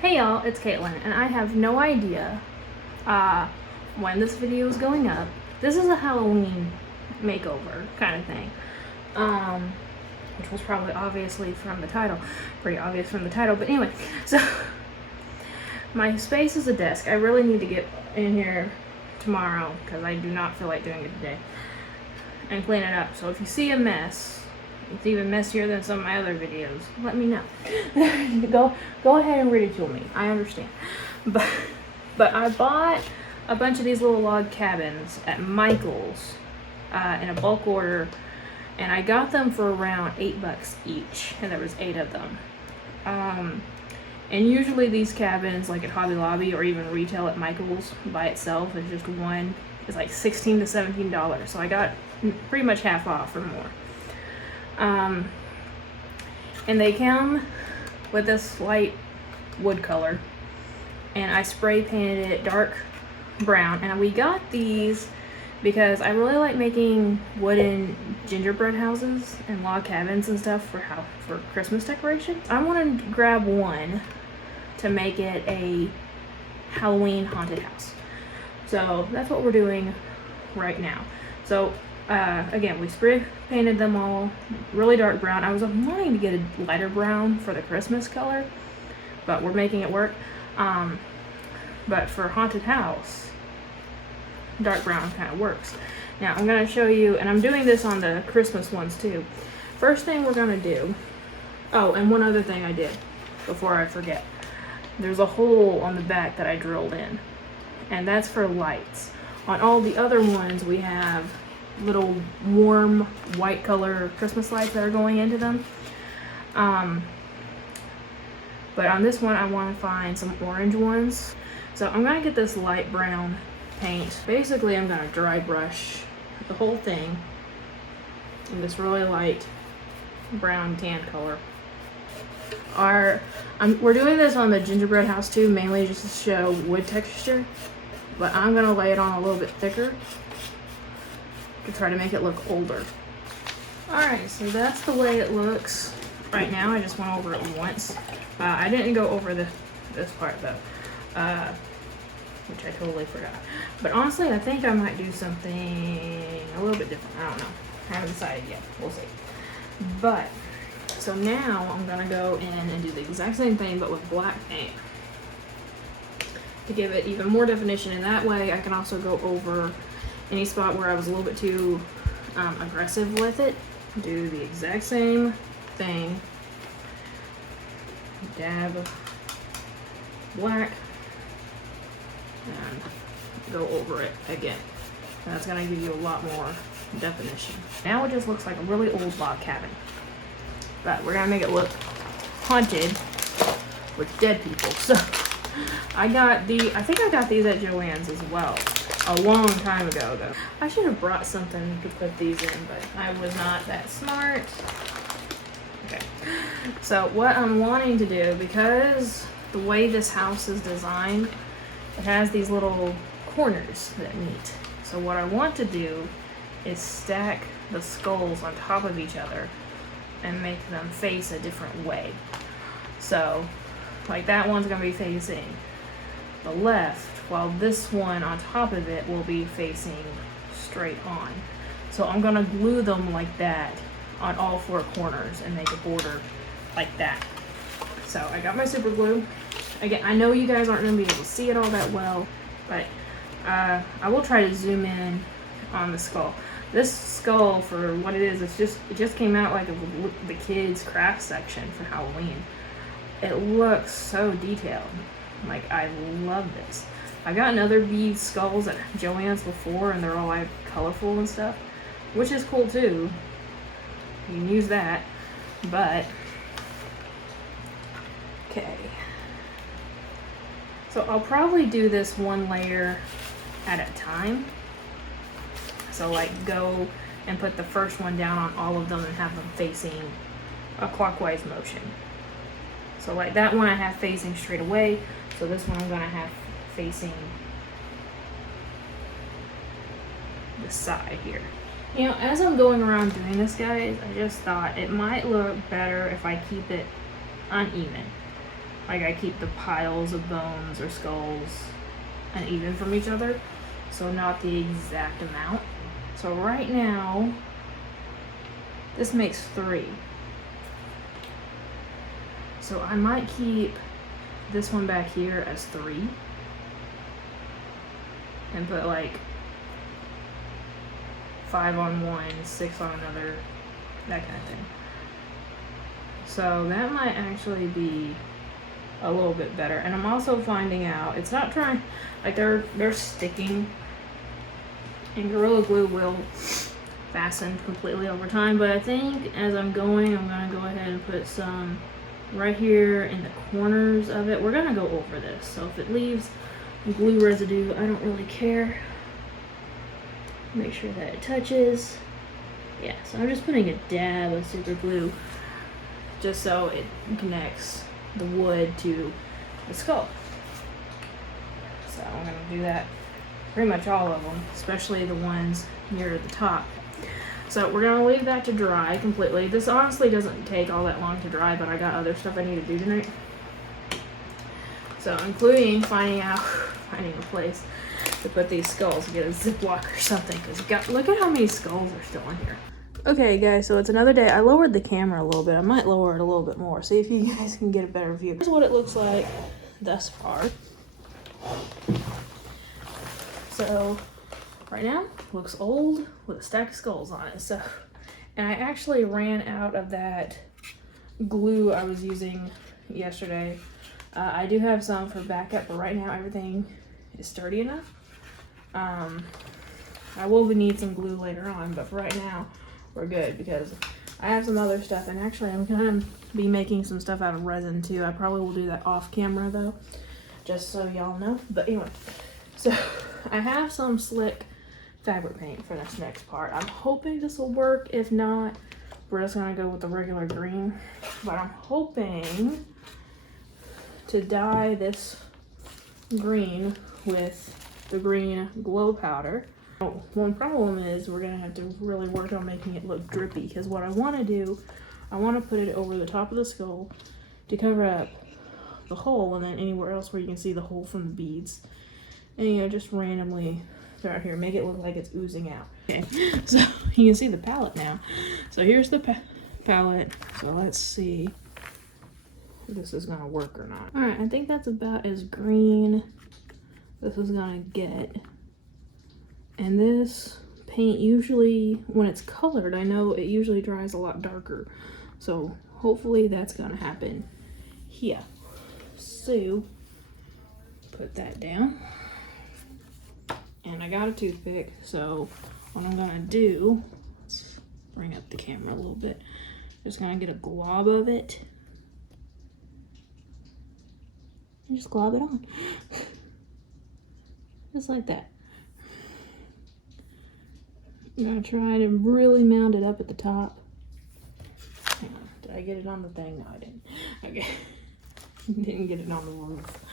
Hey y'all, it's Caitlyn, and I have no idea when this video is going up. This is a Halloween makeover kind of thing, which was probably obviously from the title, pretty obvious from the title, but anyway, so my space is a desk. I really need to get in here tomorrow because I do not feel like doing it today, and clean it up. So if you see a mess, it's even messier than some of my other videos, let me know. Go ahead and ridicule me. I understand. But I bought a bunch of these little log cabins at Michael's in a bulk order, and I got them for around $8 each, and there was 8 of them. And usually these cabins, like at Hobby Lobby or even retail at Michael's by itself, is just one, is like $16 to $17. So I got pretty much half off or more. And they come with this light wood color, and I spray painted it dark brown. And we got these because I really like making wooden gingerbread houses and log cabins and stuff for Christmas decorations. I wanted to grab one to make it a Halloween haunted house. So that's what we're doing right now. So again, we spray painted them all really dark brown. I was wanting to get a lighter brown for the Christmas color, but we're making it work. But for haunted house, dark brown kind of works. Now I'm going to show you, and I'm doing this on the Christmas ones too. First thing we're going to do, oh, and one other thing I did before I forget. There's a hole on the back that I drilled in, and that's for lights. On all the other ones, we have little warm white color Christmas lights that are going into them. But on this one, I want to find some orange ones. So I'm going to get this light brown paint. Basically, I'm going to dry brush the whole thing in this really light brown tan color. We're doing this on the gingerbread house too, mainly just to show wood texture, but I'm going to lay it on a little bit thicker to try to make it look older. Alright, so that's the way it looks right now. I just went over it once. I didn't go over this part though, which I totally forgot. But honestly, I think I might do something a little bit different. I don't know. I haven't decided yet. We'll see. But, so now I'm going to go in and do the exact same thing but with black paint to give it even more definition. And that way I can also go over any spot where I was a little bit too aggressive with it. Do the exact same thing. Dab black and go over it again. And that's going to give you a lot more definition. Now it just looks like a really old log cabin. But we're going to make it look haunted with dead people. So I think I got these at Joann's as well. A long time ago though. I should have brought something to put these in, but I was not that smart. Okay, so what I'm wanting to do, because the way this house is designed, it has these little corners that meet. So what I want to do is stack the skulls on top of each other and make them face a different way. So like that one's gonna be facing the left, while this one on top of it will be facing straight on. So I'm gonna glue them like that on all 4 corners and make a border like that. So I got my super glue. Again, I know you guys aren't gonna be able to see it all that well, but I will try to zoom in on the skull. This skull, for what it is, it just came out like the kids' craft section for Halloween. It looks so detailed. Like, I love this. I've gotten other bead skulls at Joann's before, and they're all like colorful and stuff, which is cool too. You can use that, but okay. So I'll probably do this one layer at a time. So like go and put the first one down on all of them and have them facing a clockwise motion. So like that one I have facing straight away. So this one I'm gonna have facing the side here. You know, as I'm going around doing this, guys, I just thought it might look better if I keep it uneven. Like I keep the piles of bones or skulls uneven from each other, so not the exact amount. So right now, this makes 3. So I might keep this one back here as 3 and put like 5 on one, 6 on another, that kind of thing. So that might actually be a little bit better. And I'm also finding out it's not trying, like they're sticking, and Gorilla Glue will fasten completely over time, but I think as I'm gonna go ahead and put some right here in the corners of it. We're gonna go over this, so if it leaves glue residue, I don't really care. Make sure that it touches. Yeah, so I'm just putting a dab of super glue just so it connects the wood to the skull. So I'm gonna do that pretty much all of them, especially the ones near the top. So we're gonna leave that to dry completely. This honestly doesn't take all that long to dry, but I got other stuff I need to do tonight. So including finding a place to put these skulls, get a Ziploc or something, because look at how many skulls are still in here. Okay guys, so it's another day. I lowered the camera a little bit. I might lower it a little bit more, see if you guys can get a better view. Here's what it looks like thus far. So right now, looks old with a stack of skulls on it. So, and I actually ran out of that glue I was using yesterday. I do have some for backup, but right now everything is sturdy enough. I will need some glue later on, but for right now, we're good because I have some other stuff, and actually I'm gonna be making some stuff out of resin too. I probably will do that off camera though, just so y'all know. But anyway, so I have some slick fabric paint for this next part. I'm hoping this will work. If not, we're just gonna go with the regular green. But I'm hoping to dye this green with the green glow powder. One problem is we're gonna have to really work on making it look drippy, because what I want to do, I want to put it over the top of the skull to cover up the hole, and then anywhere else where you can see the hole from the beads, and you know, just randomly throughout here, make it look like it's oozing out. Okay, so you can see the palette now. So here's the palette. So let's see if this is gonna work or not. All right, I think that's about as green this is gonna get. And this paint usually, when it's colored, I know it usually dries a lot darker. So hopefully that's gonna happen here. So put that down. And I got a toothpick, so what I'm gonna do, let's bring up the camera a little bit. Just gonna get a glob of it. And just glob it on. Just like that. I'm gonna try to really mount it up at the top. Hang on, did I get it on the thing? No, I didn't. Okay, didn't get it on the roof.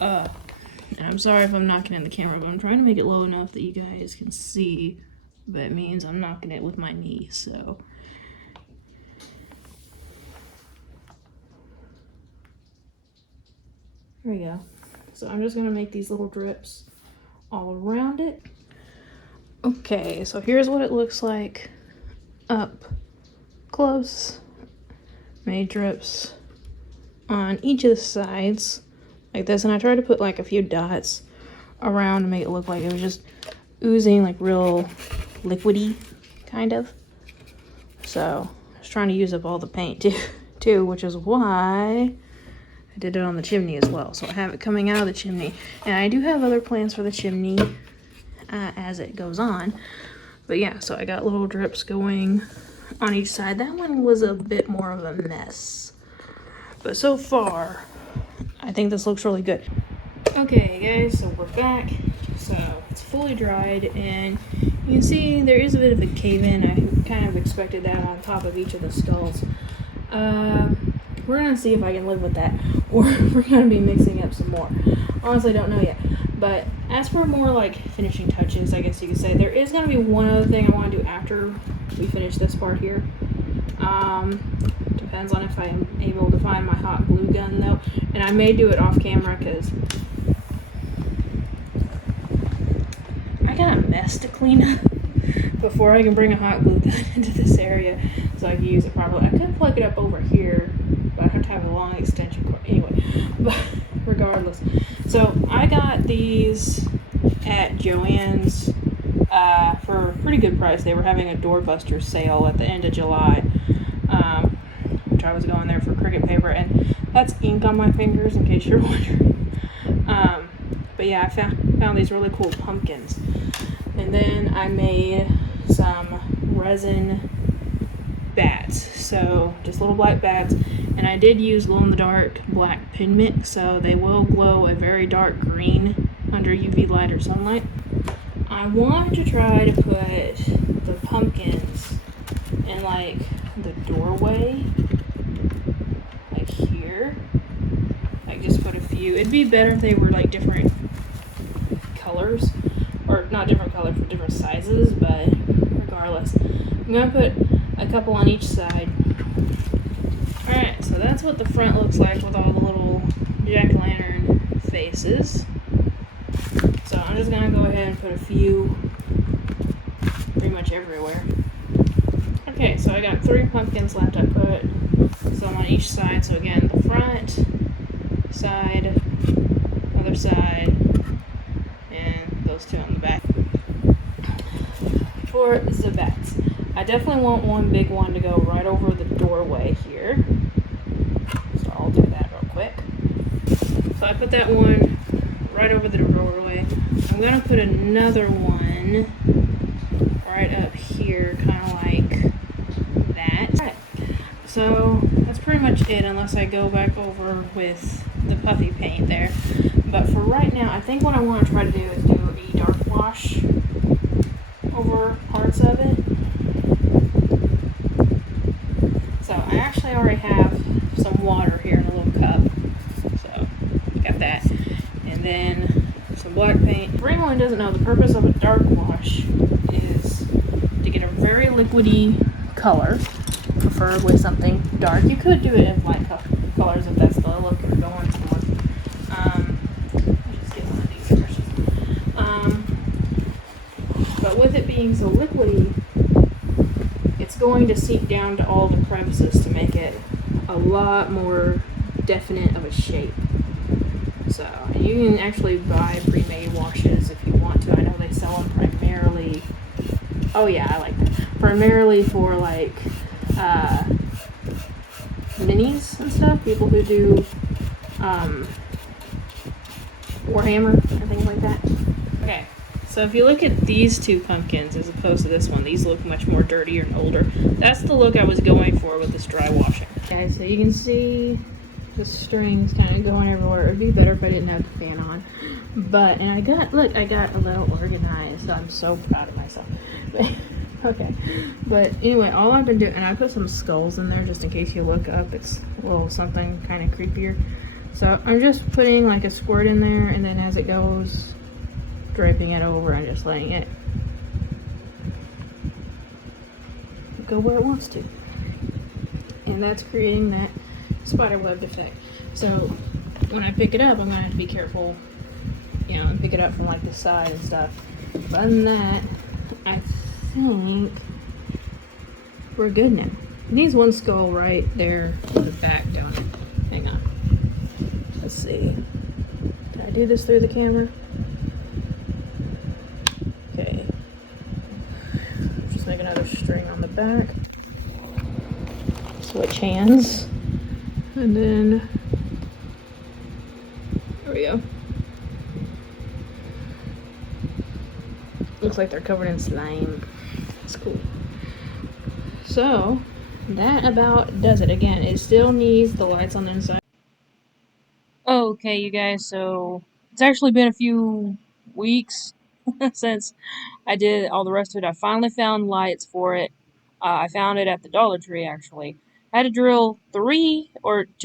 And I'm sorry if I'm knocking in the camera, but I'm trying to make it low enough that you guys can see. But it means I'm knocking it with my knee, so. There we go. So I'm just gonna make these little drips all around it. Okay, so here's what it looks like up close. Made drips on each of the sides like this, and I tried to put like a few dots around to make it look like it was just oozing, like real liquidy kind of. So I was trying to use up all the paint too, which is why I did it on the chimney as well. So I have it coming out of the chimney, and I do have other plans for the chimney as it goes on. But yeah, so I got little drips going on each side. That one was a bit more of a mess, but so far I think this looks really good. Okay guys, so we're back. So it's fully dried, and you can see there is a bit of a cave-in. I kind of expected that on top of each of the skulls. We're gonna see if I can live with that, or we're gonna be mixing up some more. Honestly, don't know yet. But as for more like finishing touches, I guess you could say, there is gonna be one other thing I want to do after we finish this part here, to depends on if I'm able to find my hot glue gun though. And I may do it off camera because I got a mess to clean up before I can bring a hot glue gun into this area so I can use it properly. I could plug it up over here, but I have to have a long extension cord anyway. But regardless, so I got these at Joann's for a pretty good price. They were having a doorbuster sale at the end of July, which I was going there for cricket paper, and that's ink on my fingers in case you're wondering. But yeah, I found these really cool pumpkins, and then I made some resin bats, so just little black bats, and I did use glow-in-the-dark black pigment, so they will glow a very dark green under UV light or sunlight. I want to try to put the pumpkins in like the doorway, like here, like just put a few. It'd be better if they were like different colors, or not different colors but different sizes, but regardless, I'm gonna put a couple on each side. Alright, so that's what the front looks like with all the little jack-o'-lantern faces. So I'm just gonna go ahead and put a few pretty much everywhere. Okay, so I got 3 pumpkins left. I put some on each side. So again, the front, side, other side, and those 2 on the back. For the bats, I definitely want one big one to go right over the doorway here. So I'll do that real quick. So I put that one right over the doorway. I'm going to put another one right up here, kind of like that. Alright, so that's pretty much it, unless I go back over with the puffy paint there. But for right now, I think what I want to try to do is do a dark wash over parts of it. So I actually already have some water here in a little cup. So got that. And then some black paint. For anyone who doesn't know, the purpose of a dark wash is to get a very liquidy color, preferably something dark. You could do it in light colors if that's the look you're going for. Just get one of these brushes. But with it being so liquidy, it's going to seep down to all the crevices to make it a lot more definite of a shape. So, and you can actually buy pre-made washes if you want to. I know they sell them primarily. Oh yeah, I like that. Primarily for like minis and stuff. People who do Warhammer and things like that. Okay, so if you look at these 2 pumpkins as opposed to this one, these look much more dirtier and older. That's the look I was going for with this dry washing. Okay, so you can see the strings kind of going everywhere. It would be better if I didn't have the fan on. But, and I got a little organized, so I'm so proud of myself. Okay, but anyway, all I've been doing, and I put some skulls in there just in case you look up, it's a little something kind of creepier. So I'm just putting like a squirt in there, and then as it goes, draping it over and just letting it go where it wants to. And that's creating that spiderweb effect. So when I pick it up, I'm gonna have to be careful, you know, and pick it up from like the side and stuff. But other than that, I think we're good now. It needs one skull right there in the back, don't it? Hang on. Let's see. Did I do this through the camera? Okay. Just make another string on the back. Switch hands. And then, there we go. Looks like they're covered in slime. That's cool. So, that about does it. Again, it still needs the lights on the inside. Okay, you guys, so it's actually been a few weeks since I did all the rest of it. I finally found lights for it. I found it at the Dollar Tree, actually. I had to drill 2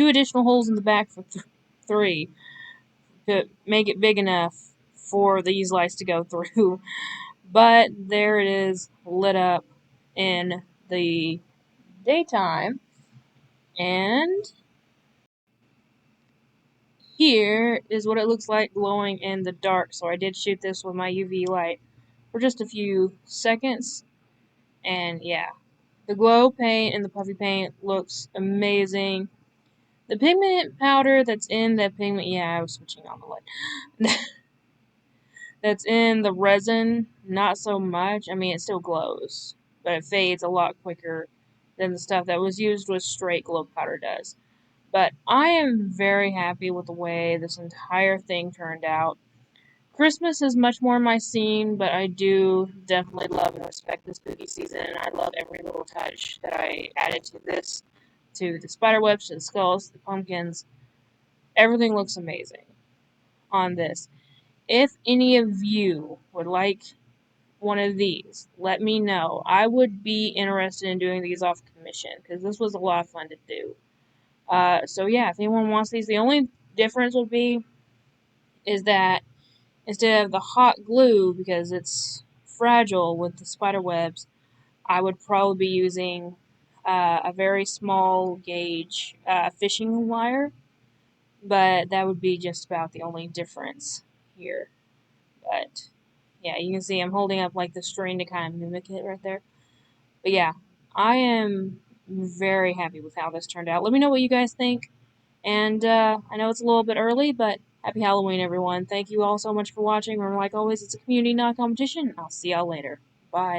additional holes in the back for 3 to make it big enough for these lights to go through. But there it is, lit up in the daytime. And here is what it looks like glowing in the dark. So I did shoot this with my UV light for just a few seconds. And yeah, the glow paint and the puffy paint looks amazing. The pigment powder that's in that pigment, yeah, I was switching on the light. That's in the resin, not so much. I mean, it still glows, but it fades a lot quicker than the stuff that was used with straight glow powder does. But I am very happy with the way this entire thing turned out. Christmas is much more my scene, but I do definitely love and respect the spooky season, and I love every little touch that I added to this, to the spider webs, to the skulls, to the pumpkins. Everything looks amazing on this. If any of you would like one of these, let me know. I would be interested in doing these off commission, because this was a lot of fun to do. So yeah, if anyone wants these, the only difference would be is that instead of the hot glue, because it's fragile with the spider webs, I would probably be using a very small gauge fishing wire, but that would be just about the only difference here. But yeah, you can see I'm holding up like the string to kind of mimic it right there. But yeah, I am very happy with how this turned out. Let me know what you guys think. And I know it's a little bit early, but happy Halloween, everyone. Thank you all so much for watching. Remember, like always, it's a community, not a competition. I'll see y'all later. Bye.